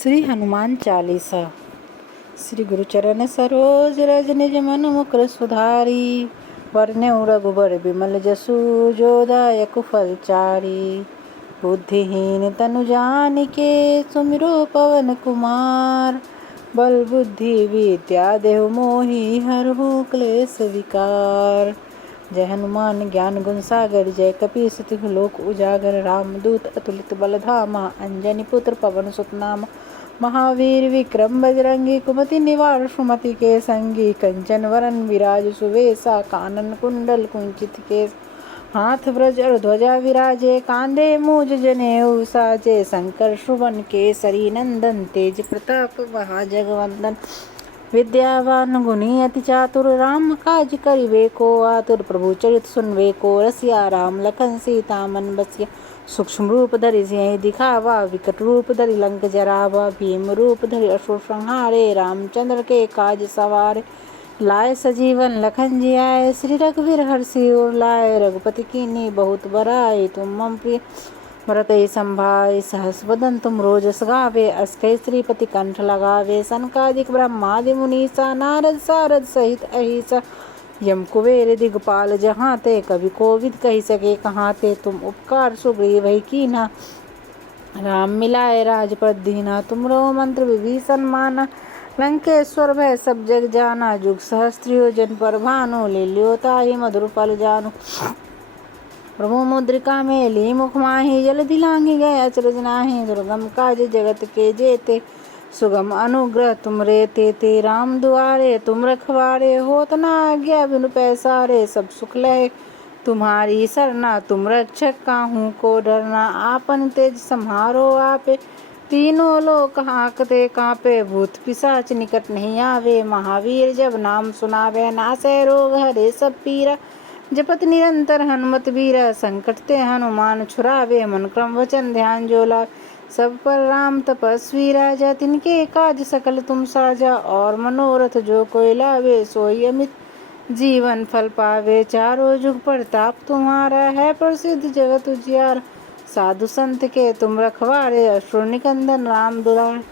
श्री हनुमान चालीसा। श्री गुरुचरण सरोज रज निज मन मुकुर सुधारी। वरनेउ रघुबर बिमल जसु जो दायक फलचारी। बुद्धिहीन तनु जानिके सुमिरो पवन कुमार। बल बुद्धि विद्या देहु मोहि हरहु क्लेश विकार। जय हनुमान ज्ञान गुण सागर जय कपीस तिहु लोक उजागर। रामदूत अतुलित बल धामा अंजनी पुत्र पवन सुत नामा। महावीर विक्रम बजरंगी कुमति निवार सुमति के संगी। कंचन वरन विराज सुवेसा कानन कुंडल कुंचित केस। हाथ ब्रज और ध्वजा विराजे कांधे मूज जनेऊ साजे। शंकर सुवन केसरी नंदन तेज प्रताप महाजगवंदन। विद्यावान गुणी अति चातुर राम काज करिबे को आतुर। प्रभु चरित सुनबे को रसिया राम लखन सीता मन बसिया। सूक्ष्म रूप धरि सिंह दिखावा विकट रूप धरि लंक जरावा। भीम रूप धरि असुर संहारे रामचंद्र के काज सवारे। लाए सजीवन लखन जियाए श्री रघुवीर हर्षि उर लाए। रघुपति कीन्ही बहुत बड़ाई तुम मम प्रिय भरतहि संभाय। सहस बदन तुम रोजस गावे अस कहि श्रीपति कंठ लगावे। सनकादिक ब्रह्मादि मुनीसा नारद सारद सहित अहिसा। यम कुबेर दिगपाल जहाँ ते कवि कोविद कही सके कहाँ ते। तुम उपकार सुग्रीव ही कीन्हा राम मिलाए राजपद दीना। तुमरो मंत्र विभीषण माना लंकेश्वर भय सब जग जाना। जुग सहस्त्र योजन पर भानु लील्यो ताहि मधुर फल जानु। प्रभु मुद्रिका मेली मुख माहि जलधि लांघि गए अचरज नाहि। दुर्गम काज जगत के जेते सुगम अनुग्रह तुम रे तेते। राम दुआरे तुम रखवारे होत न आज्ञा बिनु पैसारे। सब सुख लहे तुम्हारी सरना तुम रक्षक काहू को डरना। आपन तेज सम्हारो आपे तीनों लोक हांकते कांपे। भूत पिशाच निकट नहीं आवे महावीर जब नाम सुनावे। नासै रोग हरे सब पीरा जपत निरंतर हनुमत बीरा। संकट ते हनुमान छुड़ावे मन क्रम वचन ध्यान जो लावे। सब पर राम तपस्वी राजा तिनके काज सकल तुम साजा। और मनोरथ जो कोई लावे सोई अमित जीवन फल पावे। चारों जुग प्रताप तुम्हारा है प्रसिद्ध जगत उजियार। साधु संत के तुम रखवारे असुर निकंदन राम दुलारे।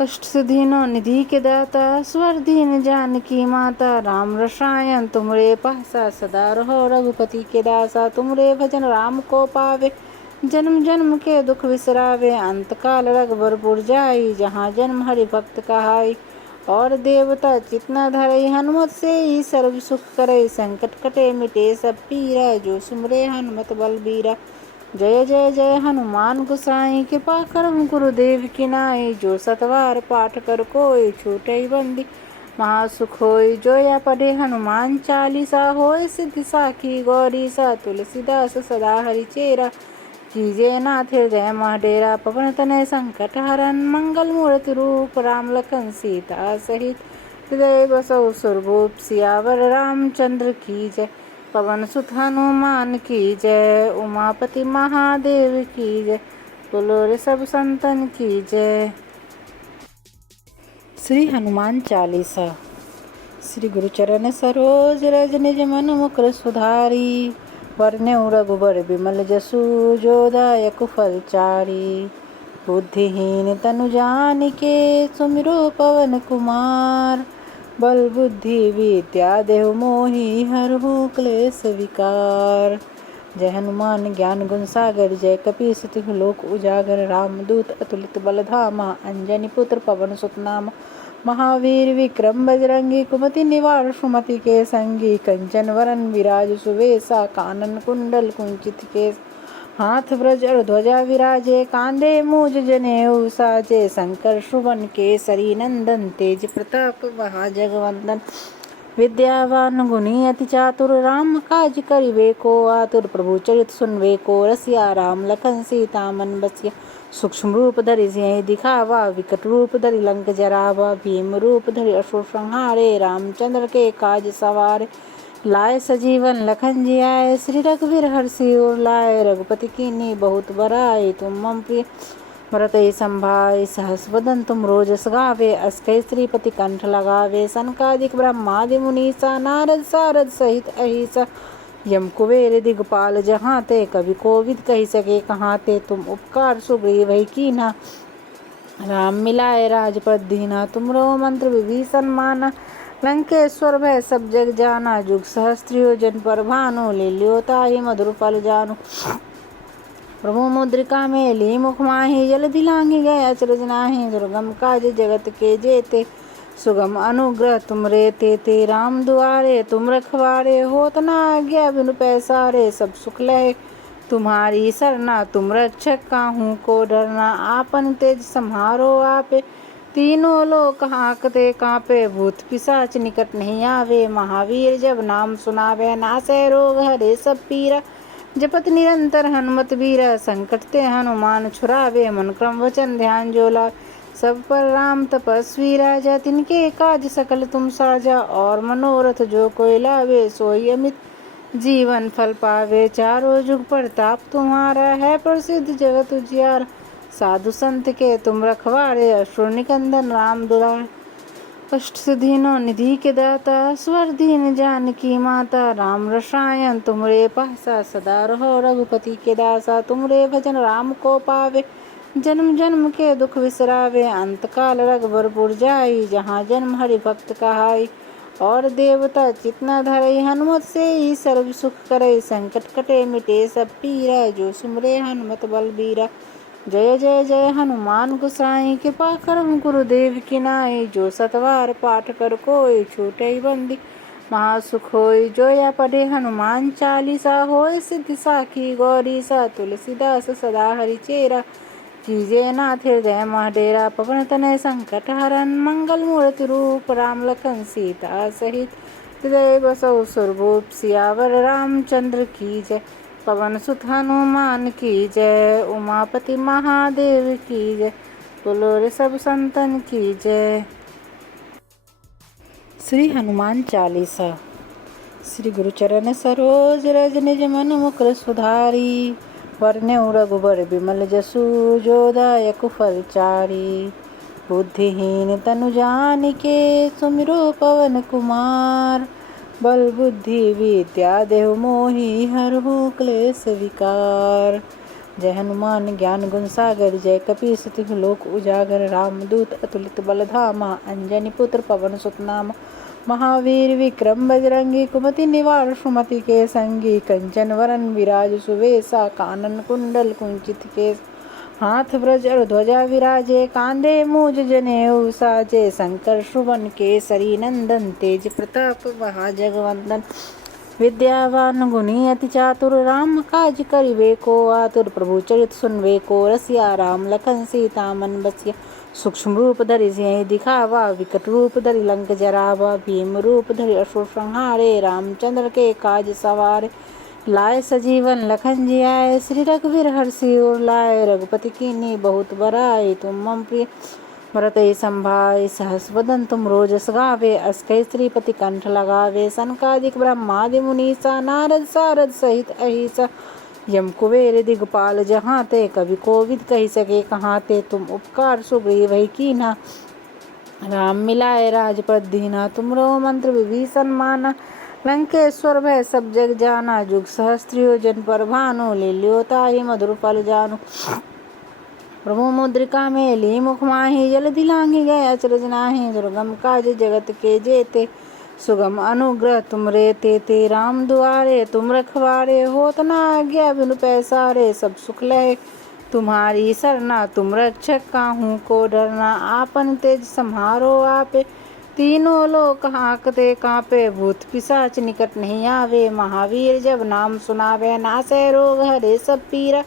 अष्ट सिद्धियों निधि के दाता स्वर दीन जानकी माता। राम रसायन तुमरे पासा सदा रहो रघुपति के दासा। तुमरे भजन राम को पावे जन्म जन्म के दुख विसरावे। अंत काल रघुबरपुर जाई जहाँ जन्म हरि भक्त कहाई। और देवता चितना धरई हनुमत से ही सर्व सुख करे। संकट कटे मिटे सब पीरा जो सुमरे हनुमत बलबीरा। जय जय जय हनुमान गोसाई कृपा करहु गुरुदेव की नाई। जो सतवार पाठ कर कोई छूटई बंदी महासुख होय। जो या पढ़े हनुमान चालीसा होय सिद्धि साखी गौरी सा। तुलसीदास सदा हरि चेरा कीजे नाथ हृदय मह डेरा। पवन तनय संकट हरन मंगल मूर्ति रूप राम लखन सीता सहित। हृदय बसौ सुरभूप सियावर रामचंद्र की जय। पवन सुत हनुमान की जय उमापति महादेव की जय। बोलो रे सब संतन की जय। श्री हनुमान चालीसा। श्री गुरुचरण सरोज रज निज मन मुकुर सुधारी। वरनेउ रघुबर बिमल जसु जो दायक फलचारी। बुद्धिहीन तनु जानिके सुमिरो पवन कुमार। बल बुद्धि विद्या देहु मोहि हरहु क्लेश विकार। जय हनुमान ज्ञान गुण सागर जय कपीस तिहु लोक उजागर। रामदूत अतुलित बल धामा अंजनी पुत्र पवन सुत नामा। महावीर विक्रम बजरंगी कुमति निवार सुमति के संगी। कंचन वरन विराज सुवेसा कानन कुंडल कुंचित केस। हाथ ब्रज और ध्वजा विराजे कांधे मूज जनेऊ साजे। शंकर सुवन केसरी नंदन तेज प्रताप महाजगवंदन। विद्यावान गुणी अति चातुर राम काज करिबे को आतुर। प्रभु चरित सुनबे को रसिया राम लखन सीता मन बसिया। सूक्ष्म रूप धरि सिंह दिखावा विकट रूप धरि लंक जरावा। भीम रूप धरि असुर संहारे रामचंद्र के काज सवारे। लाए सजीवन लखन जियाए श्री रघुवीर हर्षि उर लाए। रघुपति कीन्ही बहुत बड़ाई तुम मम प्रिय भरतहि संभाय। सहस बदन तुम रोजस गावे अस कहि श्रीपति कंठ लगावे। सनकादिक ब्रह्मादि मुनीसा नारद सारद सहित अहिसा। यम कुबेर दिगपाल जहाँ ते कवि कोविद कही सके कहाँ ते। तुम उपकार सुग्रीव ही कीन्हा राम मिलाए राजपद दीना, तुमरो मंत्र विभीषण माना। लंकेश्वर भय सब जग जाना, जुग सहस्त्र योजन पर भानु। ले लियो ताहि मधुर फल जानु, प्रभु मुद्रिका मेली मुख माहि। जलधि लांघि गए अचरज नाहि, दुर्गम काज जगत के जेते। सुगम अनुग्रह तुम रे ते राम दुआरे तुम रखवारे। होत न आज्ञा बिनु पैसारे, सब सुख लहे तुम्हारी सरना। तुम रक्षक काहू को डरना, आपन तेज सम्हारो आपे। तीनों लोक हांकते कांपे, भूत पिशाच निकट नहीं आवे। महावीर जब नाम सुनावे, नासै रोग हरे सब पीरा। जपत निरंतर हनुमत बीरा, संकट ते हनुमान छुड़ावे। मन क्रम वचन ध्यान जो लावे, सब पर राम तपस्वी राजा। तिनके काज सकल तुम साजा, और मनोरथ जो कोई लावे। सोई अमित जीवन फल पावे, चारों जुग प्रताप तुम्हारा। है प्रसिद्ध जगत उजियार, साधु संत के तुम रखवारे। असुर निकंदन राम दुलारे, अष्ट सिद्धियों निधि के दाता। स्वर दीन जानकी माता, राम रसायन तुमरे पासा। सदा रहो रघुपति के दासा, तुमरे भजन राम को पावे। जन्म जन्म के दुख विसरावे, अंत काल रघुबर जाई। जहाँ जन्म हरि भक्त कहाई, और देवता चितना धरई। हनुमत से ही सर्व सुख करई, संकट कटे मिटे सब पीरा। जो सुमरे हनुमत बलबीरा, जय जय जय हनुमान गोसाई। कृपा करहु गुरुदेव की नाई, जो सतवार पाठ कर कोई। छूटई बंदी महासुख होई, जो या पढ़े हनुमान चालीसा। होय सिद्धि साखी गौरी सा, तुलसीदास सदा हरिचेरा। कीजे नाथ हृदय मह डेरा, पवन तनय संकट हरन। मंगल मूर्ति रूप राम लखन सीता सहित, हृदय बसौ सुरभूप। सियावर रामचंद्र की जय, पवन सुत हनुमान की जय। उमापति महादेव की जय, बोलो रे सब संतन की जय। श्री हनुमान चालीसा। श्री गुरु चरण सरोज रज निज मन मुकुर सुधारी। वरनेउ रघुबर बिमल जसु, जो दायक फल चारि। बुद्धिहीन तनु जानिके, सुमिरो पवन कुमार। बल बुद्धि विद्या देहु मोहि, हरहु क्लेश विकार। जय हनुमान ज्ञान गुण सागर, जय कपीस तिहु लोक उजागर। रामदूत अतुलित बल धामा, अंजनी पुत्र पवन सुत नामा। महावीर विक्रम बजरंगी, कुमति निवार सुमति के संगी। कंचन वरन विराज सुवेशा, कानन कुंडल कुंचित केश। हाथ ब्रज और ध्वजा विराजे, कांधे मूज जनेऊ साजे। शंकर सुवन केसरी नंदन, तेज प्रताप महाजगवंदन। विद्यावान गुणी अति चातुर, राम काज करिबे को आतुर। प्रभु चरित सुनबे को रसिया, राम लखन सीता मन बसिया। सूक्ष्म रूप धरि सिंह दिखावा, विकट रूप धरि लंक जरावा। भीम रूप धरि असुर संहारे, रामचंद्र के काज सवारे। लाए सजीवन लखन जियाए, श्री रघुवीर हर्षि उर लाए। रघुपति कीन्ही बहुत बड़ाई, तुम मम प्रिय भरतहि संभाय। सहस वदन तुम रोजस गावे, अस कहि श्रीपति कंठ लगावे। सनकादिक ब्रह्मादि मुनीसा, नारद सारद सहित अहिसा। यम कुबेर दिगपाल जहाँ ते, कवि कोविद कही सके कहाँ ते। तुम उपकार सुग्रीव ही कीन्हा, राम मिलाए राजपद दीना। तुमरो मंत्र विभीषण माना, लंकेश्वर भय सब जग जाना। जुग सहस्त्र योजन पर भानु, ले लियो ताहि मधुर फल जानु। प्रभु मुद्रिका मेली मुख माहि, जलधि लांघि गए अचरज नाहि। दुर्गम काज जगत के जेते, सुगम अनुग्रह तुम रे ते राम दुआरे तुम रखवारे। होत न आज्ञा बिनु पैसारे, सब सुख लहे तुम्हारी सरना। तुम रक्षक काहू को डरना, आपन तेज सम्हारो आपे। तीनों लोक हांकते कांपे, भूत पिशाच निकट नहीं आवे। महावीर जब नाम सुनावे, नासै रोग हरे सब पीरा।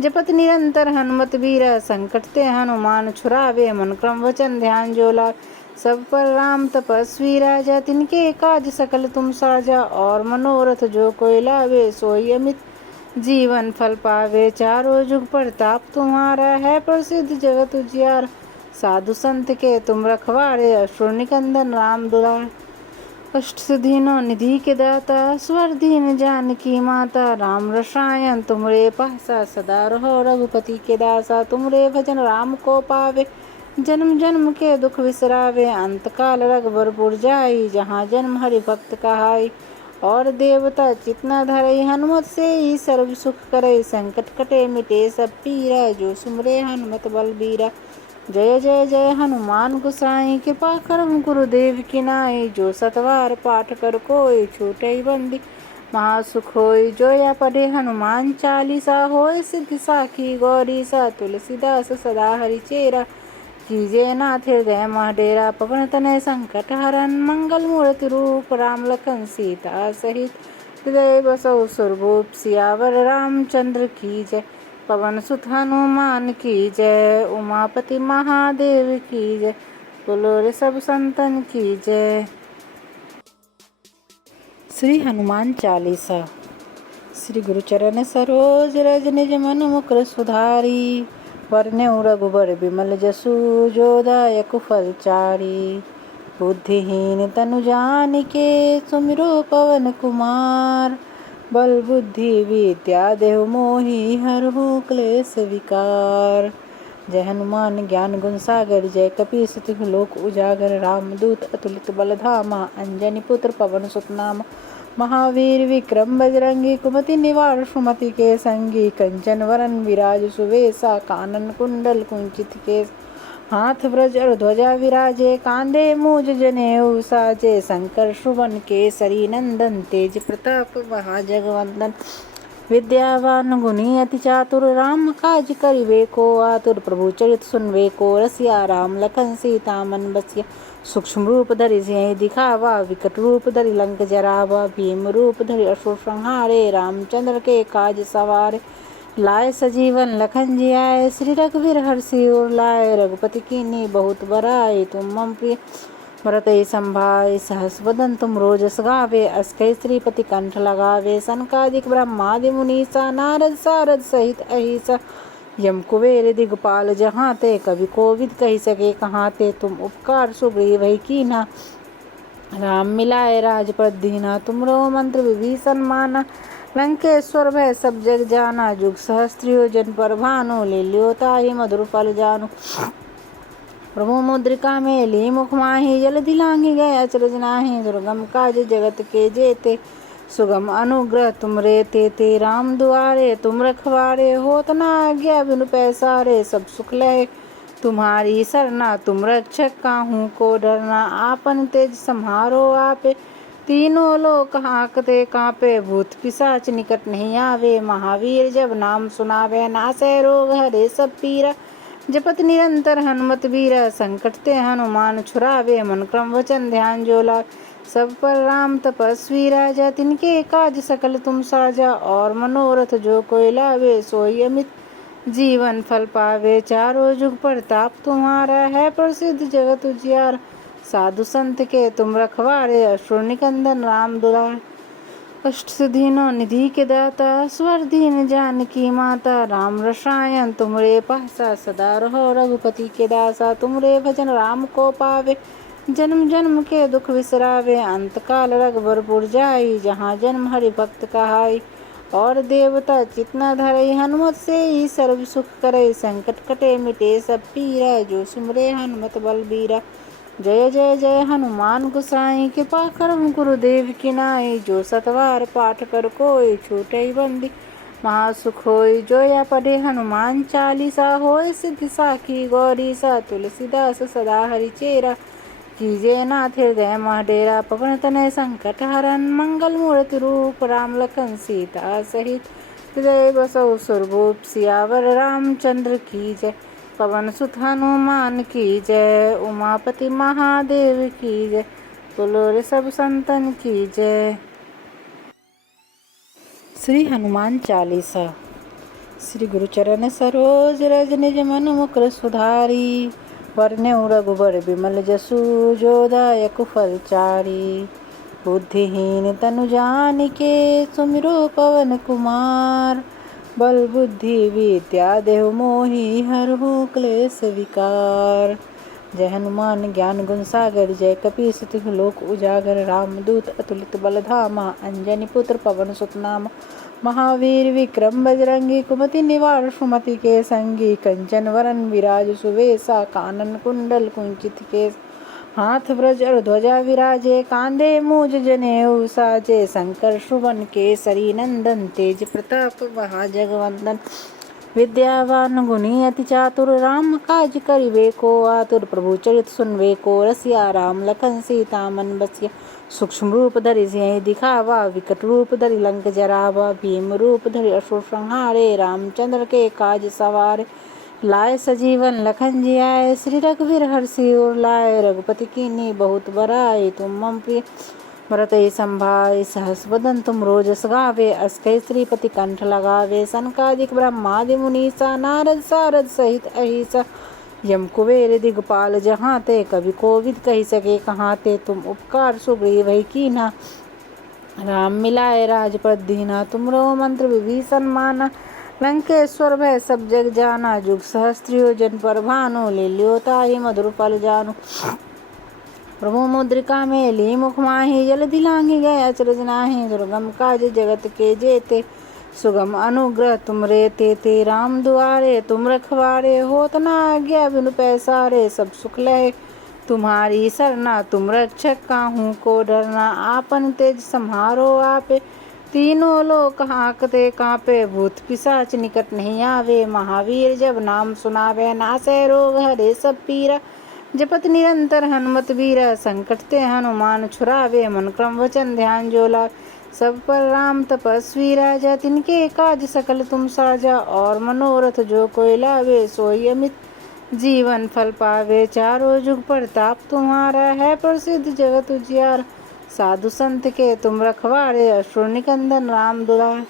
जपत निरंतर हनुमत बीरा, संकट ते हनुमान छुड़ावे। मन क्रम वचन ध्यान जो लावे, सब पर राम तपस्वी राजा। तिनके काज सकल तुम साजा, और मनोरथ जो कोई लावे। सोई अमित जीवन फल पावे, चारों जुग प्रताप तुम्हारा। है प्रसिद्ध जगत उजियार, साधु संत के तुम रखवारे। असुर निकंदन राम दुलारे, अष्ट सिद्धियों निधि के दाता। स्वर दीन जानकी माता, राम रसायन तुमरे पासा। सदा रहो रघुपति के दासा, तुमरे भजन राम को पावे। जन्म जन्म के दुख विसरावे, अंत काल रघुबर जाई। जहाँ जन्म हरि भक्त कहाई, और देवता चितना धरई। हनुमत से ही सर्व सुख करई, संकट कटे मिटे सब पीरा। जो सुमरे हनुमत बलबीरा, जय जय जय हनुमान गोसाई कृपा करहु गुरुदेव की नाई। जो सतवार पाठ कर कोई छूटई बंदी महासुख होय। जो या पढ़े हनुमान चालीसा होय सिद्धि साखी गौरी सा। तुलसीदास सदा हरिचेरा कीजे नाथ हृदय मह डेरा। पवन तनय संकट हरन मंगल मूर्ति रूप राम लखन सीता सहित हृदय बसौ सुरभूप। सियावर रामचंद्र की जय पवन सुत हनुमान की जय। उमापति महादेव की जय बोलो रे सब संतन की जय। श्री हनुमान चालीसा। श्री गुरुचरण सरोज रज निज मन मुकुर सुधारी। वरनेउ रघुबर बिमल जसु जो दायक फल चारि। बुद्धिहीन तनु जानिके सुमिरो पवन कुमार। बल बुद्धि विद्या देहु मोहि हरहु क्लेश विकार। जय हनुमान ज्ञान गुण सागर जय कपीस तिहु लोक उजागर। रामदूत अतुलित बल धामा अंजनी पुत्र पवन सुत नामा। महावीर विक्रम बजरंगी कुमति निवार सुमति के संगी। कंचन वरन विराज सुवेसा कानन कुंडल कुंचित केस। हाथ ब्रज और ध्वजा विराजे कांधे मूज जनेऊ साजे। शंकर सुवन केसरी नंदन तेज प्रताप महाजगवंदन। विद्यावान गुणी अति चातुर राम काज करिवे को आतुर। प्रभु चरित सुनवे को रसिया राम लखन सीता मन बसिया। सूक्ष्म रूप धरि सिंह दिखावा विकट रूप धरि लंक जरावा। भीम रूप धरि असुर संहारे रामचंद्र के काज सवारे। लाए सजीवन लखन जियाए श्री रघुवीर हर्षि उर लाए। रघुपति कीन्ही बहुत बड़ाई तुम मम प्रिय भरतहि संभाय। सहस वदन तुम रोजस गावे अस कहि श्रीपति कंठ लगावे। सनकादिक ब्रह्मादि मुनीसा नारद सारद सहित अहिसा। यम कुबेर दिगपाल जहाँ ते कवि कोविद कही सके कहाँ ते। तुम उपकार सुग्रीव कीन्हा राम मिलाए राजपद दीना। तुमरो मंत्र विभीषण माना लंकेश्वर भय सब जग जाना। जुग सहस्त्रियो जन पर भानु लील्यो ताहि मधुर फल जानु। प्रभु मुद्रिका मेली मुख माहि जलधि लांघि गए अचरज नाहि। दुर्गम काज जगत के जेते सुगम अनुग्रह तुम रे तेते। राम दुआरे तुम रखवारे होत न आज्ञा बिनु पैसारे। सब सुख लहे तुम्हारी सरना तुम रक्षक काहू को डरना। आपन तेज सम्हारो आपे तीनों लोक हांकते कांपे। भूत पिशाच निकट नहीं आवे महावीर जब नाम सुनावे। नासै रोग हरे सब पीरा जपत निरंतर हनुमत बीरा। संकट ते हनुमान छुड़ावे मन क्रम वचन ध्यान जो लावे। सब पर राम तपस्वी राजा तिनके काज सकल तुम साजा। और मनोरथ जो कोई लावे सोई अमित जीवन फल पावे। चारों जुग प्रताप तुम्हारा है प्रसिद्ध जगत उजियार। साधु संत के तुम रखवारे असुर निकंदन राम दुलारे। अष्ट सिद्धिनो निधि के दाता स्वर दीन जानकी माता। राम रसायन तुमरे पासा सदा रहो रघुपति के दासा। तुमरे भजन राम को पावे जन्म जन्म के दुख बिसरावे। अंत काल रघुबरपुर जाई जहाँ जन्म हरि भक्त कहाई। और देवता चितना धरई हनुमत से ही सर्व सुख करई। संकट कटे मिटे सब पीरा जो सुमरे हनुमत बलबीरा। जय जय जय हनुमान गोसाई कृपा करहु गुरुदेव की नाई। जो सतवार पाठ कर कोई छूटई बंदी महासुख होय। जो या पढ़े हनुमान चालीसा होय सिद्धि साखी गौरी सा। तुलसीदास सदा हरिचेरा कीजे नाथ हृदय मह डेरा। पवन तनय संकट हरन मंगल मूर्ति रूप राम लखन सीता सहित हृदय बसौ सुरभूप। सियावर रामचंद्र की जय पवन सुत हनुमान की जय। उमापति महादेव की जय बोलो रे सब संतन की जय। श्री हनुमान चालीसा। श्री गुरुचरण सरोज रज निज मन मुकुर सुधारी। वरनेउ रघुबर बिमल जसु जो दायक फल चारि। बुद्धिहीन तनु जानिके सुमिरो पवन कुमार। बल बुद्धि विद्या देहु मोहि हरहु क्लेश विकार। जय हनुमान ज्ञान गुण सागर जय कपीस तिहु लोक उजागर। रामदूत अतुलित बल धामा अंजनी पुत्र पवन सुत नामा। महावीर विक्रम बजरंगी कुमति निवार सुमति के संगी। कंचन वरन विराज सुवेसा कानन कुंडल कुंचित केस। हाथ ब्रज और ध्वजा विराजे कांधे मूज जनेऊ साजे। शंकर सुवन केसरी नंदन तेज प्रताप महाजगवंदन। विद्यावान गुणी अति चातुर, राम काज करिबे को आतुर। प्रभु चरित सुनबे को रसिया, राम लखन सीता मन बसिया। सूक्ष्म रूप धरि सियहि दिखावा, विकट रूप धरि लंक जरावा। भीम रूप धरि असुर संहारे, रामचंद्र के काज सवारे। लाए सजीवन लखन जियाए, श्री रघुवीर हर्षि उर लाए। रघुपति कीन्ही बहुत बड़ाई, तुम मम प्रिय भरतहि संभाय। सहस बदन तुम रोजस गावे, अस कहि श्रीपति कंठ लगावे। सनकादिक ब्रह्मादि मुनीसा, नारद सारद सहित अहिसा। यम कुबेर दिगपाल जहाँ ते, कवि कोविद कही सके कहाँ ते। तुम उपकार सुग्रीव ही कीन्हा, राम मिलाए राजपद दीना। तुमरो मंत्र विभीषण माना, लंकेश्वर भय सब जग जाना। जुग सहस्त्र योजन पर भानु, ले लियो ताहि मधुर फल जानु। प्रभु मुद्रिका मेली मुख माहि, जल दिलांघि गए अचरज नाहि। दुर्गम काज जगत के जेते, सुगम अनुग्रह तुम रे तेते। राम दुआरे तुम रखवारे, होत न आज्ञा बिनु पैसारे। सब सुख लहे तुम्हारी सरना, तुम रक्षक काहू को डरना। आपन तेज सम्हारो आपे, तीनों लोक हांकते कांपे। भूत पिशाच निकट नहीं आवे, महावीर जब नाम सुनावे। नासै रोग हरे सब पीरा, जपत निरंतर हनुमत बीरा। संकट ते हनुमान छुड़ावे, मन क्रम वचन ध्यान जो लावे। सब पर राम तपस्वी राजा, तिनके काज सकल तुम साजा। और मनोरथ जो कोई लावे, सोई अमित जीवन फल पावे। चारों जुग प्रताप तुम्हारा, है प्रसिद्ध जगत उजियार। साधु संत के तुम रखवारे, असुर निकंदन राम दुलारे।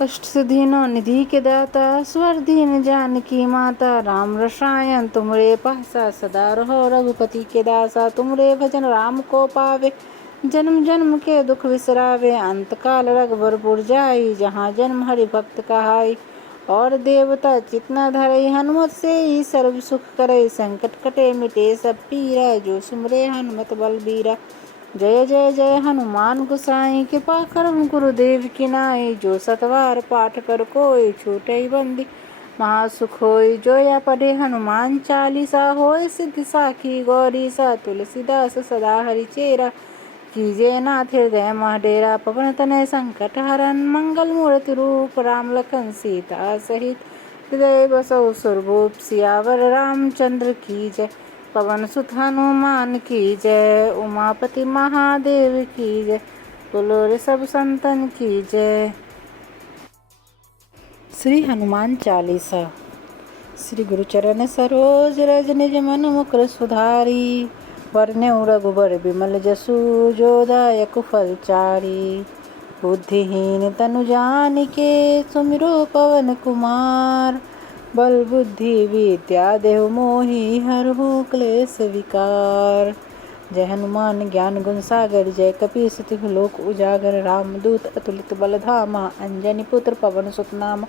अष्ट सिद्धियों निधि के दाता, स्वर दीन जानकी माता। राम रसायन तुमरे पासा, सदा रहो रघुपति के दासा। तुमरे भजन राम को पावे, जन्म जन्म के दुख विसरावे। अंत काल रघुबरपुर जाई, जहाँ जन्म हरि भक्त कहाई। और देवता चित न धरई, हनुमत से ही सर्व सुख करई। संकट कटे मिटे सब पीरा, जो सुमरे हनुमत बलबीरा। जय जय जय हनुमान गोसाई, कृपा करहु गुरुदेव की नाई। जो सतवार पाठ कर कोई, छूटई बंदी महासुख होई। जो या पढ़े हनुमान चालीसा, होय सिद्धि साखी गौरी सा। तुलसीदास सदा हरि चेरा, कीजे नाथ हृदय मह डेरा। पवन तनय संकट हरन, मंगल मूर्ति रूप। राम लखन सीता सहित, हृदय बसौ सुरभूप। सियावर रामचंद्र की जय, पवन सुत हनुमान की जय। उमापति महादेव की जय, बोलो रे सब संतन की जय। श्री हनुमान चालीसा। श्री गुरुचरण सरोज रज, निज मन मुकुर सुधारी। वरनेउ रघुबर बिमल जसु, जो दायक फल चारी। बुद्धिहीन तनु जानिके, सुमिरो पवन कुमार। बल बुद्धि विद्या देहु मोहि, हरहु क्लेश विकार। जय हनुमान ज्ञान गुण सागर, जय कपीस तिहु लोक उजागर। रामदूत अतुलित बल धामा, अंजनी पुत्र पवन सुत नामा।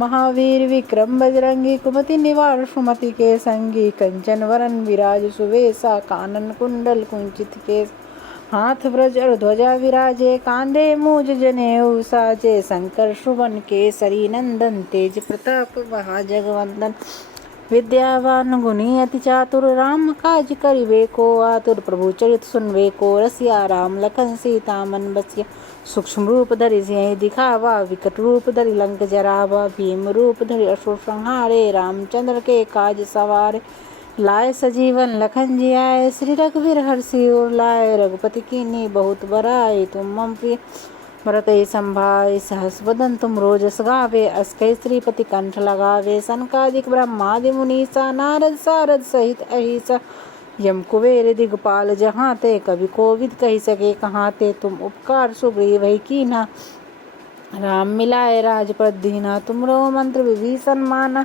महावीर विक्रम बजरंगी, कुमति निवार सुमति के संगी। कंचन वरन विराज सुवेशा, कानन कुंडल कुंचित केस। हाथ ब्रज और ध्वजा विराजे, कांधे मूज जनेऊ साजे। शंकर सुवन केसरी नंदन, तेज प्रताप महाजगवंदन। विद्यावान गुणी अति चातुर, राम काज करिबे को आतुर। प्रभु चरित सुनबे को रसिया, राम लखन सीता मन बसिया। सूक्ष्म रूप धरि सियहि दिखावा, विकट रूप धरि लंक जरावा। भीम रूप धरि असुर संहारे, रामचंद्र के काज सवारे। लाए सजीवन लखन जियाए, श्री रघुवीर हर्षि उर लाए। रघुपति कीन्ही बहुत बड़ाई, तुम मम प्रिय भरतहि संभाय। सहस बदन तुम रोजस गावे, अस कहि श्रीपति कंठ लगावे। सनकादिक ब्रह्मादि मुनीसा, नारद सारद सहित अहिसा। यम कुबेर दिगपाल जहाँ ते, कवि कोविद कही सके कहाँ ते। तुम उपकार सुग्रीव ही कीन्हा, राम मिलाए राजपद दीना। तुमरो मंत्र विभीषण माना,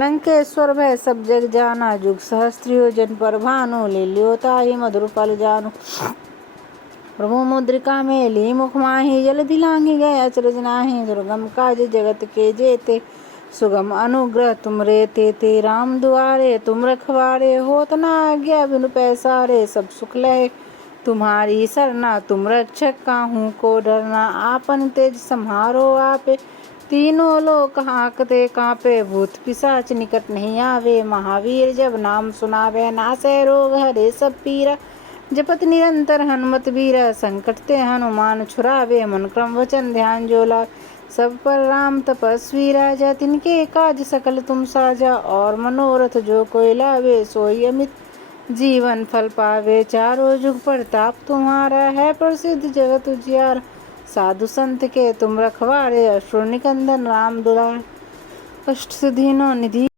लंकेश्वर भय सब जग जाना। जुग सहस्त्र योजन पर भानु, ले लियो ताहि मधुर फल जानु। प्रभु मुद्रिका मेली मुख माहि, जल दिलांघि गए अचरज नाहि। दुर्गम काज जगत के जेते, सुगम अनुग्रह तुम रे तेते। राम दुआरे तुम रखवारे, होत न आज्ञा बिनु पैसारे। सब सुख लहे तुम्हारी सरना, तुम रक्षक काहू को डरना। आपन तेज सम्हारो आपे, तीनों लोक हांकते कांपे। भूत पिशाच निकट नहीं आवे, महावीर जब नाम सुनावे। नासै रोग हरे सब पीरा, जपत निरंतर हनुमत बीरा। संकट ते हनुमान छुड़ावे, मन क्रम वचन ध्यान जो लावे। सब पर राम तपस्वी राजा, तिनके काज सकल तुम साजा। और मनोरथ जो कोई लावे, सोई अमित जीवन फल पावे। चारों जुग प्रताप तुम्हारा, है प्रसिद्ध जगत उजियार। साधु संत के तुम रखवारे, असुर निकंदन राम दुलार। कष्ट से दीनों निधि